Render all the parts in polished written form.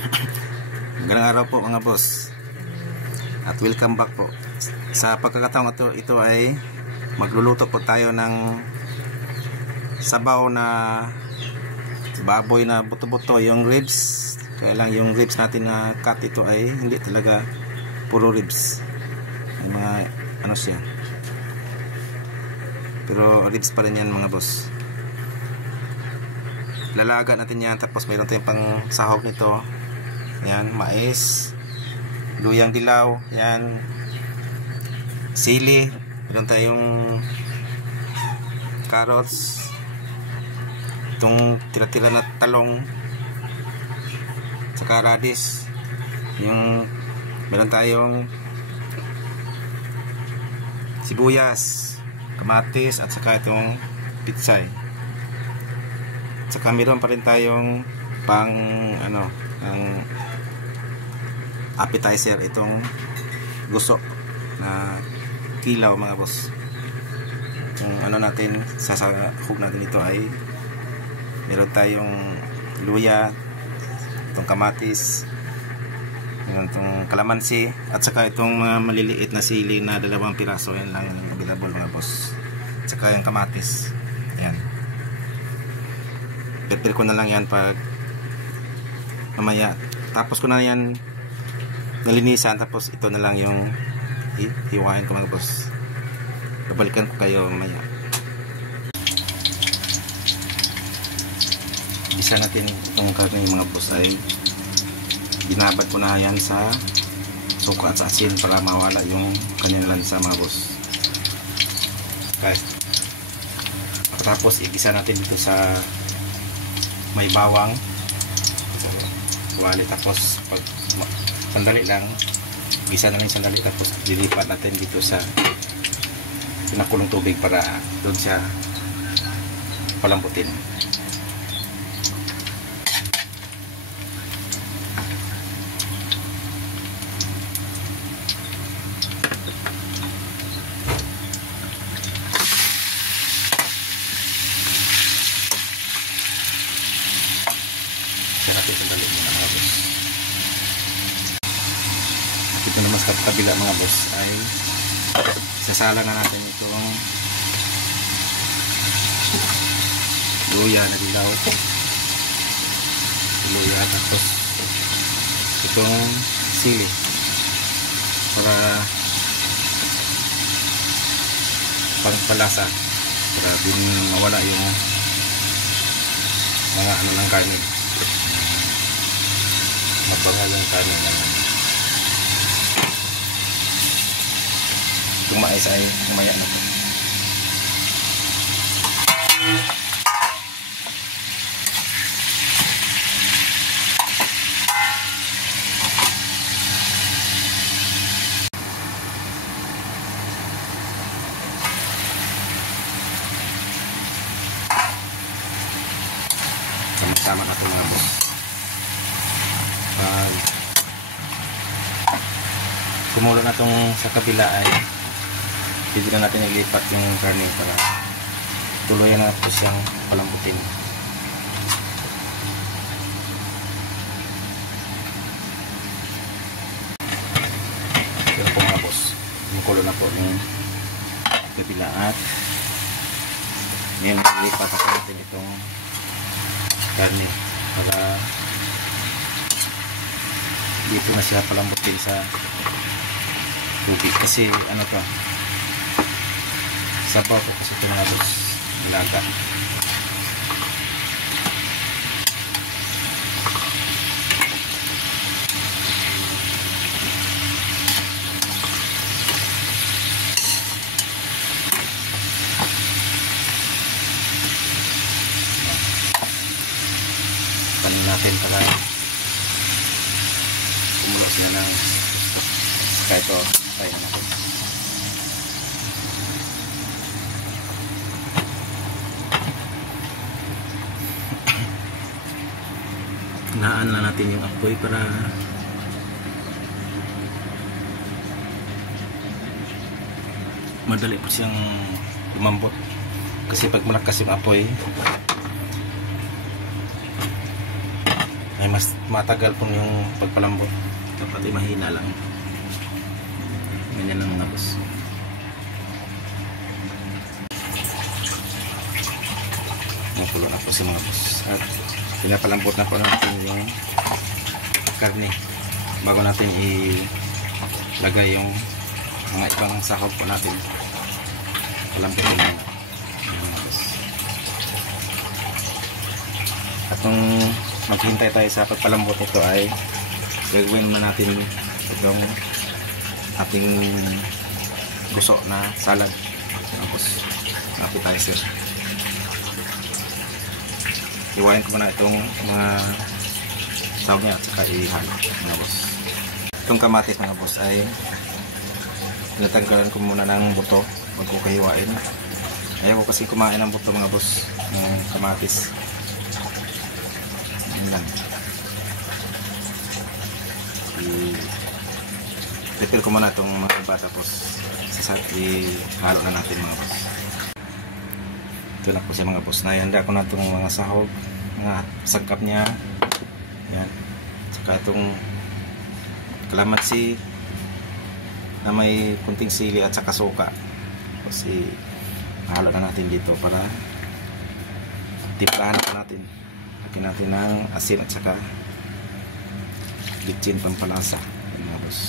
Magandang araw po mga boss. At welcome back po. Sa pagkakataong ito ay magluluto po tayo ng sabaw na baboy na buto-buto, yung ribs. Kaya lang yung ribs natin na cut ito ay hindi talaga puro ribs. May mga ano siya. Pero ribs pa rin yan mga boss. Lalaga natin yan, tapos mayroon tayong pang sahog nito. Yan, mais, luyang dilaw, yan, sili, mayroon tayong carrots, itong tira-tira na talong, saka radish, yung mayroon tayong sibuyas, kamatis, at saka itong pitsay. Saka meron pa rin tayong pang ano, ang appetizer, itong guso na kilaw mga boss. Yung ano natin, sasahog natin ito ay meron tayong luya, itong kamatis, meron itong kalamansi, at saka itong mga maliliit na sili na 2 piraso. Yan lang yung available mga boss. At saka yung kamatis. Yan. Prepare ko na lang yan pag mamaya. Tapos ko na yan nalinisan, tapos ito na lang yung hiwain ko mga boss. Babalikan ko kayo mamaya. Isa natin itong karne mga boss ay binabad ko na yan sa suka at sa asin para mawala yung kanyang lansa mga boss. Okay. Tapos igisa natin dito sa may bawang, wali, tapos pag sandali lang, gisa namin sandali, tapos dilipat natin dito sa pinakulong tubig para doon siya palambutin. Ito naman sa kabila mga boss ay sasala na natin itong luya na dilaw, luya, tapos itong sili para pangpalasa, para din mawala yung mga ano ng karne, mabangal yung karne naman. Itong mais ay mamaya na po. Sama-sama na ito mga boss. Pag kumulo na itong sa kabila ay pwede na natin ilipat yung karne para tuluyan na po siyang palambutin. Pero po mga boss, kumukulo na po yung kabila at ngayon ilipat natin itong karne para dito na siya palambutin sa tubig, kasi ano to, sabaw ko kasi ito mga boss, nilaga. Panin natin para kumulo siya ng saka ito, tayo na natin. Hinaan na natin yung apoy para madali po siyang lumambot, kasi pag malakas yung apoy ay mas matagal po yung pagpalambot. Dapat ay mahina lang. Ganyan lang mga boss. Napulo na po si mga boss. At pinapalambot na po natin yung karne bago natin ilagay yung mga ibang sahog po natin. Palambutin na. At nung maghintay tayo sa pagpalambot nito ay gagawin na natin itong ating gusto na salad. Tapos appetizer. Iwain ko muna itong mga sahog niya at saka ihalo mga boss. Itong kamatis mga boss ay natanggalan ko muna ng buto bago ko kahiwain. Ayaw ko kasi kumain ng buto mga boss ng kamatis. Yan lang. I-prepare ko muna itong mga iba tapos ihalo na natin mga boss. Ito na po siya mga boss. Nahihanda ko na itong mga sahog, mga sagkap niya. Yan. Saka itong kalamansi na may kunting sili at saka suka. Tapos ihalo na natin dito para timplahan pa natin. Lagyan natin ng asin at saka bitchin pampalasa. Yan mga boss.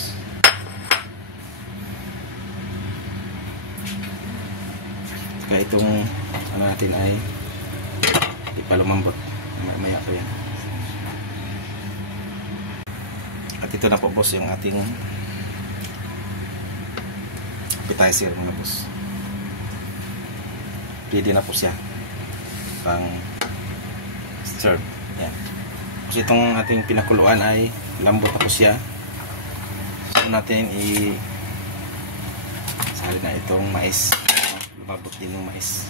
Saka itong ano natin ay ipalumambot. Maya pa yan. At ito na po boss yung ating appetizer mga boss. Pwede na po siya pang serve. Yan. Kasi itong ating pinakuluan ay lambot na po siya. So natin sali na itong mais. Lumabot din yung mais.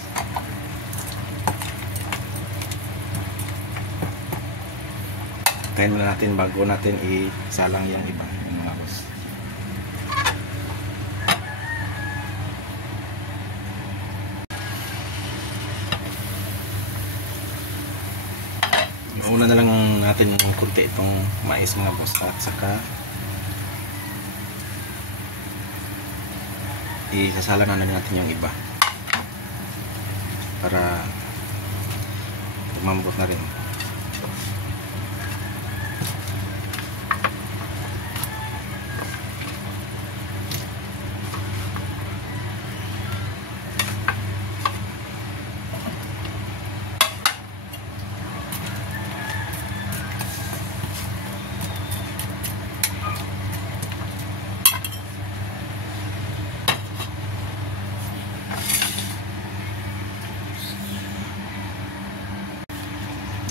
Kain muna natin bago natin isalang yung iba yung mga boss. Una na lang natin kunti itong mais mga boss at saka isasala na natin yung iba para lumambot na rin.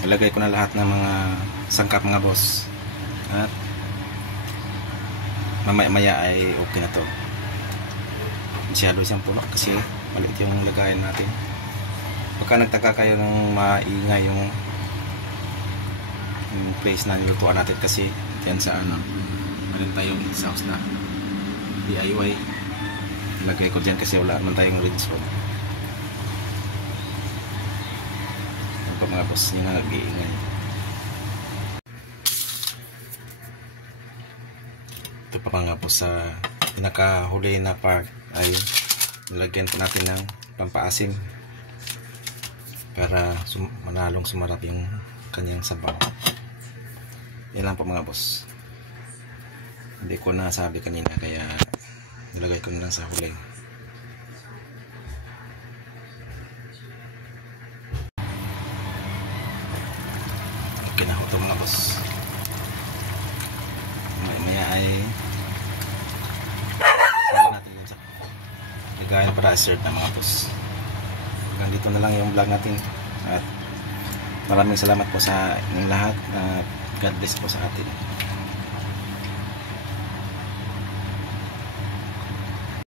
Ilagay ko na lahat ng mga sangkap mga boss at mamaya ay okay na to. Masyado siyang puno kasi maliit yung lagayan natin. Baka nagtaka kayo ng maingay yung place na nilutuan natin kasi yan sa meron tayong sauce na DIY. Ilagay ko dyan kasi wala naman tayong rinse room. Mga boss nyo na nag-iingay. Ito pa mga boss sa pinakahuli na part ay nilagyan po natin ng pampaasim para manalong sumarap yung kanyang sabaw. Yan lang po mga boss. Hindi ko nasabi kanina kaya nilagay ko na lang sa huli. Ito mga boss, maya ay sala natin yun sa lagayan para serve na mga boss. Hanggang dito na lang yung vlog natin at maraming salamat po sa inyong lahat at God bless po sa atin.